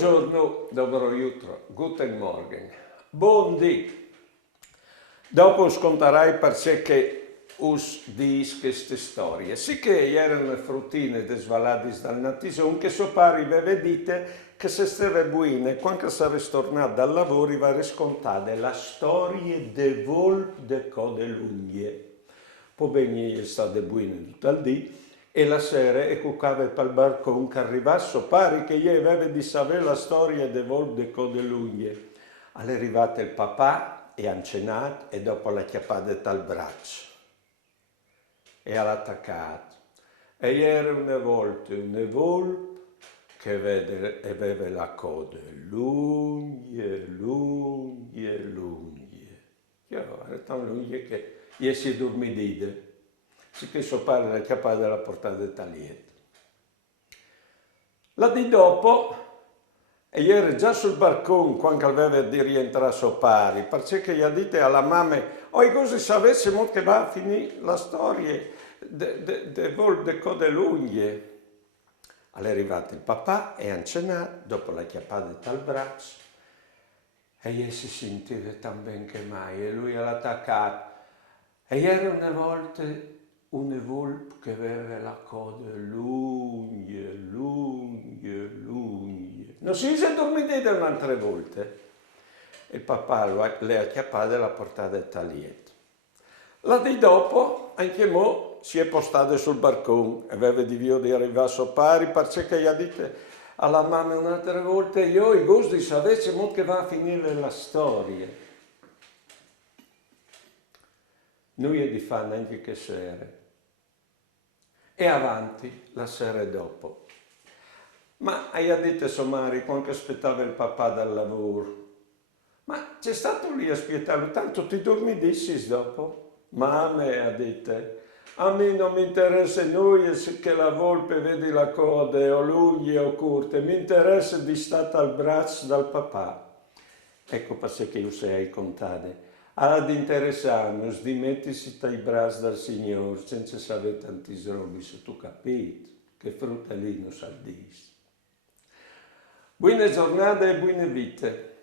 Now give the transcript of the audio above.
Buongiorno, dobro jutro, guten Morgen, buondì. Dopo scontarai per sé che us dis queste storie, sicché erano fruttine desvaladis dal natison che sopari beve dite che se steve buine, quando sarebbe tornato dal lavoro va a scontare la storia de volp de code lunghe. Poi bene è state buine tutto il dì e la sera e cucava per il balcone che arrivasse pari che gli aveva di sapere la storia de volp de code lunghe. È arrivato il papà e ha cenato e dopo l'ha chiappata dal braccio e l'ha attaccato. E era una volpe che aveva la coda lunghe. Era tan lunghe che gli si dormidide. Sicché suo padre l'ha chiappata e l'ha portata da lieta. La di dopo, e era già sul balcone quando aveva di rientrare suo pari, perché gli ha detto alla mamma, oi così sapessimo che va a finire la storia de vol de code lunghe. È arrivato il papà e ha cenato, dopo la chiappata dal braccio, e gli si sentiva tan ben che mai, e lui l'ha attaccato. E era una volta una volpe che aveva la coda lunghe. Non si è dormito un'altra volta. Il papà le ha chiappate e l'ha portata a taglietto. La di dopo, anche mo, si è postato sul balcone, aveva di via di arrivare a suo pari, perché gli ha detto alla mamma un'altra volta, io i gusti sapessimo che va a finire la storia. Noi è di fare anche che sera. E avanti la sera dopo. Ma hai detto a suo marito quando aspettava il papà dal lavoro, ma c'è stato lì a aspettarlo, tanto ti dormidissi dopo? Mamma ha detto, a me non mi interessa noi che la volpe vedi la coda o lunghe o corte, mi interessa di stare al braccio dal papà. Ecco perché io sei contare. Ad interessarnos di mettersi tra i bracci del Signore senza sapere tanti robi, se tu capito, che frutta lì non sa dis. Buone giornate e buone vite.